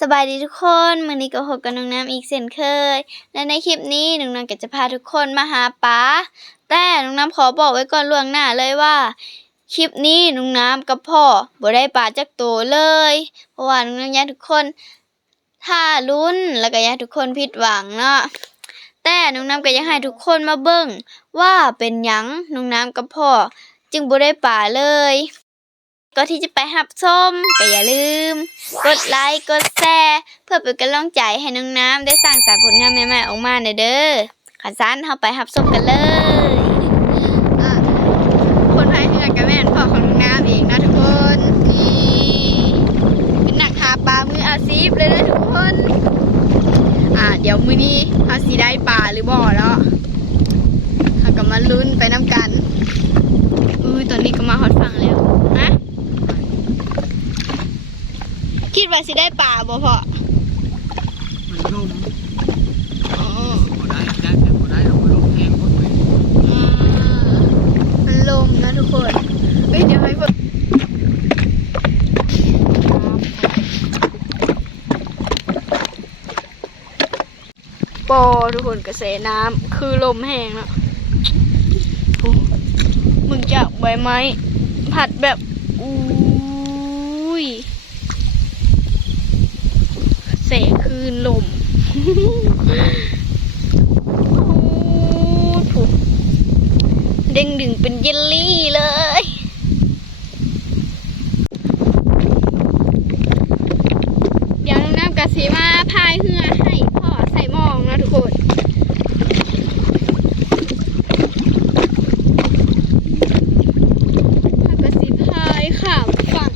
สบายดีทุกคนมื้อนี้ก็พบกับน้องน้ำอีกเช่นเคยและในคลิปนี้น้องน้ำก็จะพาทุกคนมาหาปลาแต่น้องน้ำขอบอกไว้ก่อนล่วงหน้าเลยว่าคลิปนี้น้องน้ำกับพ่อบ่ได้ปลาจักตัวเลยเพราะว่าน้องน้ำอยากทุกคนถ้าลุ้นแล้วก็อยากทุกคนผิดหวังเนาะแต่น้องน้ำก็อยากให้ทุกคนมาเบิ่งว่าเป็นหยังน้องน้ำกับพ่อจึงบ่ได้ปลาเลยก็ที่จะไปรับชมก็อย่าลืมกดไลค์กดแชร์เพื่อเป็นกำลังใจให้น้องน้ำได้สร้างสรรค์ผลงานใหม่ๆออกมาเด้อขันซันเราไปรับชมกันเลยคนพายเรือกับแม่พ่อของน้องน้ำเองนะทุกคนนี่เป็นนักหาปลามืออาชีพเลยนะทุกคนเดี๋ยวมื้อนี้เราสิได้ปลาหรือบ่เนาะเราก็มาลุ้นไปน้ำกันตอนนี้ก็มาฮอดฝั่งแล้วนะคิดว่าสิได้ปลาบ่พ่อมันลมบ่ได้บ่ได้เราลมแห้งหมดเลยมันลมนะทุกคนเดี๋ยวให้เพิ่นปอทุกคนกระแสน้ำคือลมแห้งแล้วมึงจากใบไม้ผัดแบบเสกคืนลมเด้งดึงเป็นเยลลี่เลยเดี๋ยวน้ำกระสีมาพายเหือให้พ่อใส่หม้อนะทุกคนกระสีพายข่าวฝั่ง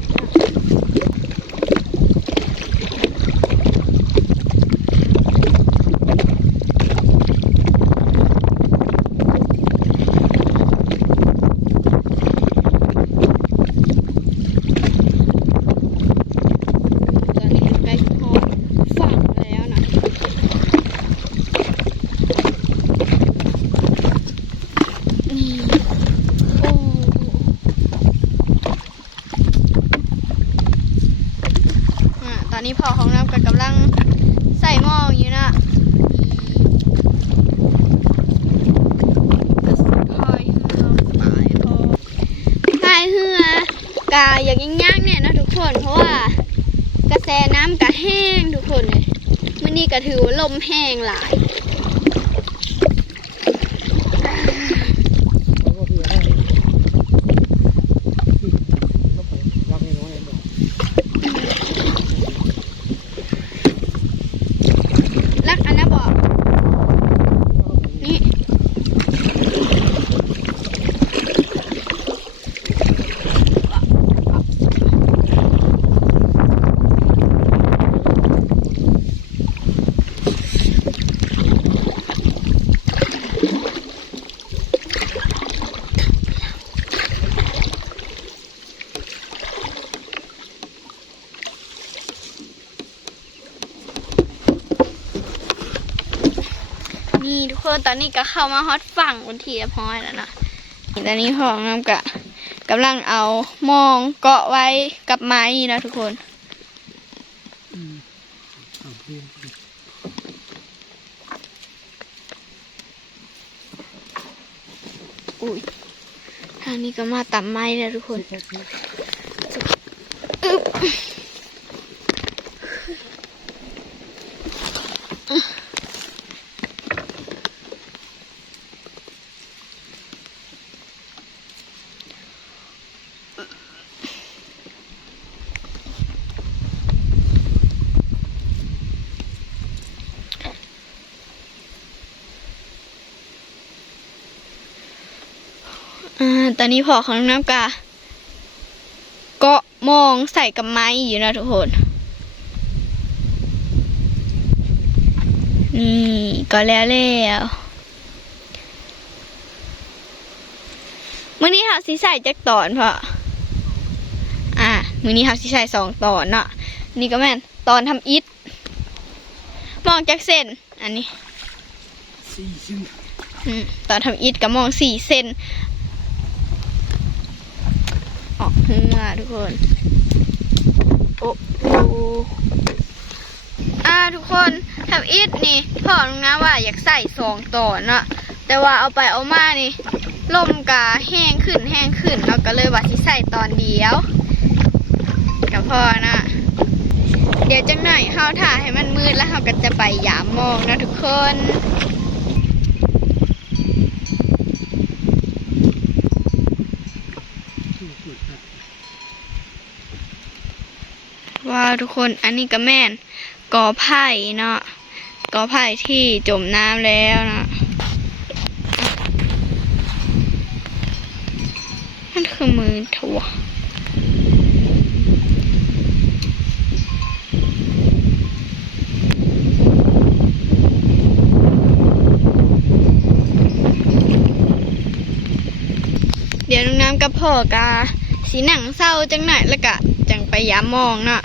ตอนนี้พ่อของน้ำกำลังใส่หม้ออยู่นะพายเหือกาอย่างย่างๆเนี่ยนะทุกคนเพราะว่ากระแสน้ำกะแห้งทุกคนเลยมื้อนี้ก็ถือว่าลมแห้งหลายนี่ทุกคนตอนนี้ก็เข้ามาฮอตฝั่งบนทีพอยแล้วนะตอนนี้พ่อน้ำกำลังเอามองเกาะไว้กับไม้นะทุกคนอุ้ยทางนี้ก็มาตัดไม้แล้วทุกคนตอนนี้พ่อของน้ำกาก็มองใส่กับไม้อยู่นะทุกคนนี่ก็แล้วมื้อนี้เราสิใส่จักตอนพ่อมื้อนี้เราสิใส่2 ตอนเนาะนี่ก็แม่นตอนทำอิฐมองจักเส้นอันนี้4 เส้นตอนทำอิฐก็มอง4 เส้นออกหัวทุกคนโอ้ คนทำอิดนี่พ่อลุงน้ำว่าอยากใส่2 ตอนเนาะแต่ว่าเอาไปเอามานี่ลมกะแห้งขึ้นเราก็เลยว่าสิใส่ตอนเดียวกับพ่อนะเดี๋ยวจังหน่อยเฮาถ่าให้มันมืดแล้วเฮาก็จะไปยามมองนะทุกคนว้าวทุกคนอันนี้ก็แม่นกอไผ่เนาะกอไผ่ที่จมน้ำแล้วนะนั่นคือมือถั่วเดี๋ยวน้องน้ำกับพ่อกาสีหนังเศร้าจังไหนแล้วกะจังไปยามมองเนาะ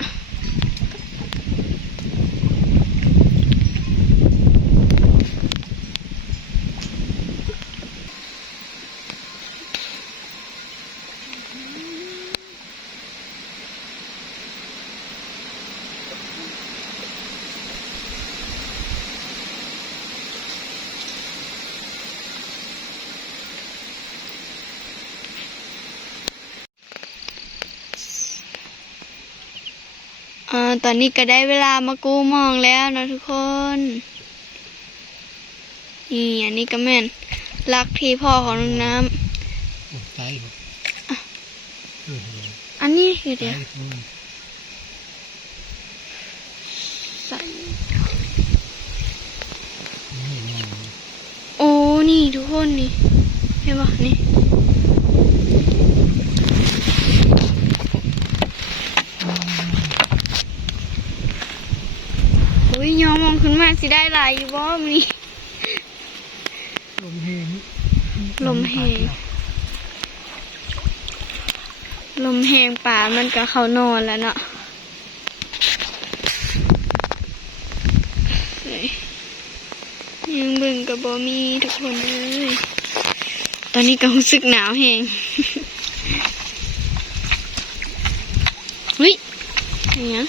ตอนนี้ก็ได้เวลามากู้มองแล้วนะทุกคนนี่อันนี้ก็แม่นรักที่พ่อของน้องน้ใจบ่ำอันนี้คือเดี๋ยวใส่โอ้นี่ทุกคนนี่เห็นปะนี่อุ้ยยอมมองขึ้นมาสิได้หลายอยู่บ่มีลมแหงลมแหงป่ามันก็เข้านอนแล้วเนาะยังเบิ่งกับบ่มีทุกคนเลยตอนนี้ก็รู้สึกหนาวแหงเฮ้ยเนี่ย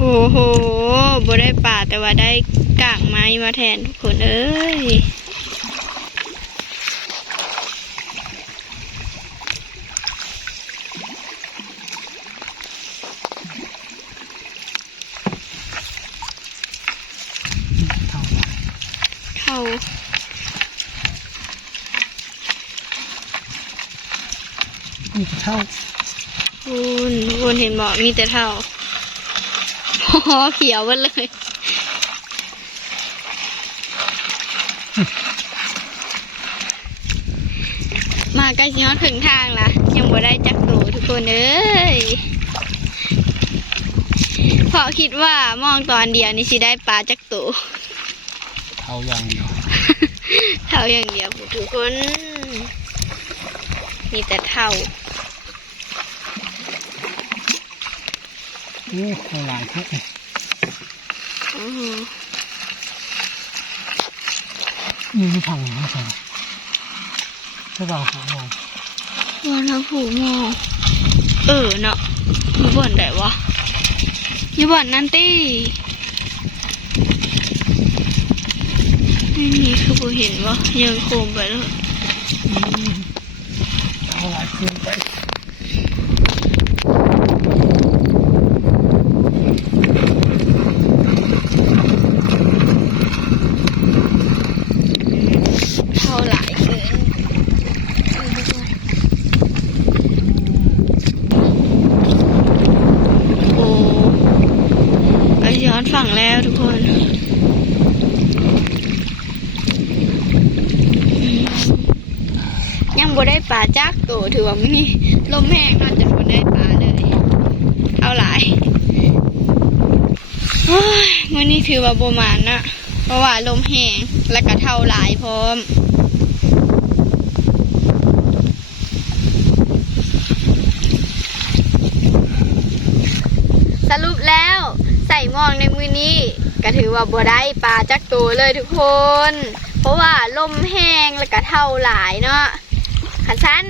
โอ้โหบ่ได้ป่าแต่ว่าได้กากไม้มาแทนทุกคนเอ้ยเท่ามีเท่าคุณเห็นบอกมีแต่เท่าเขียวหมดเลยมาใกล้ย้อนถึงทางละยังบ่ได้จักตูทุกคนเอ้ยเพราะคิดว่ามองตอนเดียวนี่สิได้ปลาจักตูเท่าอย่างเดียวเท่าอย่างเดียวทุกคนมีแต่เท่าโอ้หลายครับนี่ทางนี้ใช่ไหมใช่ป่าวผมมองวันละผูมองเนาะอยู่บ่อนไหนวะอยู่บ่อนนั่นตี้นี่คือผมเห็นว่ายังโคมไปแล้วเอาหลายคืนไปฝั่งแล้วทุกคนยังบ่ได้ปลาจักโตถือว่ามื้อนี้ลมแห้งน่าจะบ่ได้ปลาเลยเอาหลายมื้อนี้ถือว่าบ่หมานนะเพราะว่าลมแห้งและก็เท่าหลายพร้อมสรุปแล้วใส่หมองในมือนี้ ก็ถือว่าบ่ได้ปลาจักตัวเลยทุกคนเพราะว่าลมแห้งแล้วก็เท่าหลายเนาะขันสั้น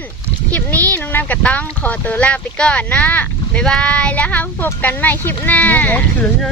คลิปนี้น้องน้ำก็ต้องขอตัวลาไปก่อนเนาะบ๊ายบายแล้วค่ะพบกันใหม่คลิปหน้า เสือไง